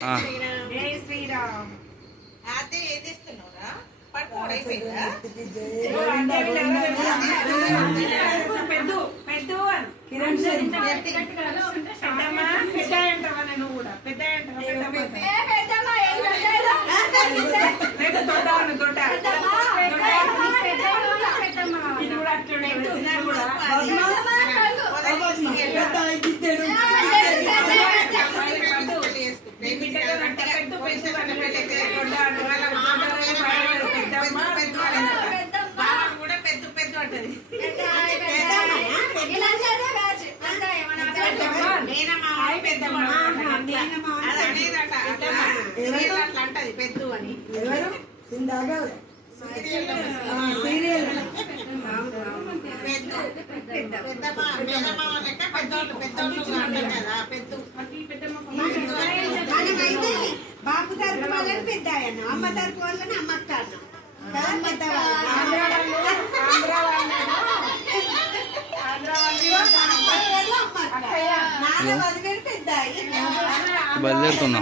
జై శ్రీరామ్. అదే ఏది ఇస్తున్నావురా? పట్టుకోడైపోయిందా? పెద్దు పెద్దు అని కిరణ్ పెద్దమ్మా పెద్ద అంటావా? నేను కూడా పెద్ద అంటావా? పెద్ద తొట్టాను తొట్ట ఇది కూడా అట్లనే పెద్దు అని సీరియల్ బాబు తరపు వాళ్ళని పెద్ద ఆయన, అమ్మ తరపు వాళ్ళని అమ్మక్క బయలుదేరుతున్నా.